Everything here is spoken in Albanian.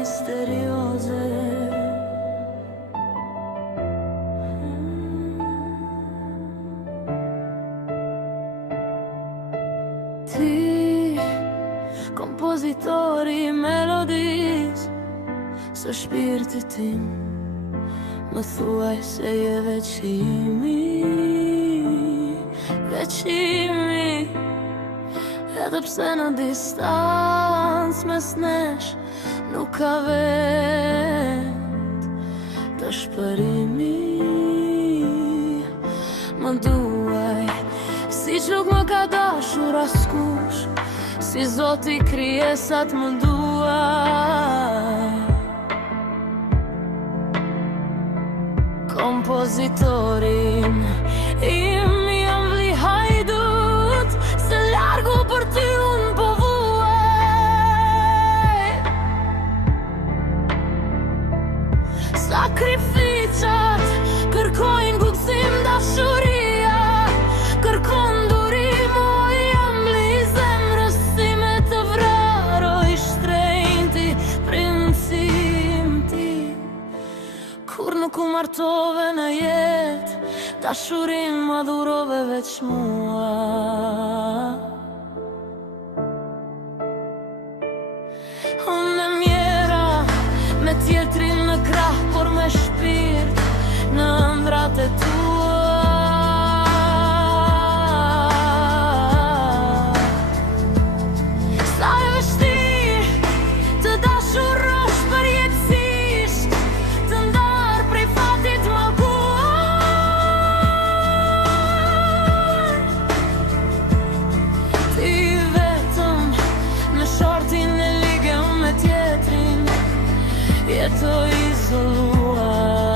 misterioze. Ti, kompozitori i melodis, së shpirti tim, më thuaj se je veçimi, veçimi. Edhe pse në distancë mes nesh nuk ka vend të shpërimi. Më duaj si që nuk më ka dashur askush, si Zoti krijesat më duaj. Kompozitorin im jam vli hajdut, se largu për ty unë po vuaj. Sakrificat kërkojnë gutësim dashuria, kërkon durim o jam vli zemrës si me të vraro i shtrejnti princim ti. Kur nuk u martove në jet, dashurin ma dhurove veç mua. Unë me mjera, me tjetrin në krah, por me shpirt në ëndrat e tua. Sa e vështirë të dashurosh përjetësisht, të ndar prej fatit mallkuar. Ti vetëm në shortin e ligën me tjetrin, jeto izoluar.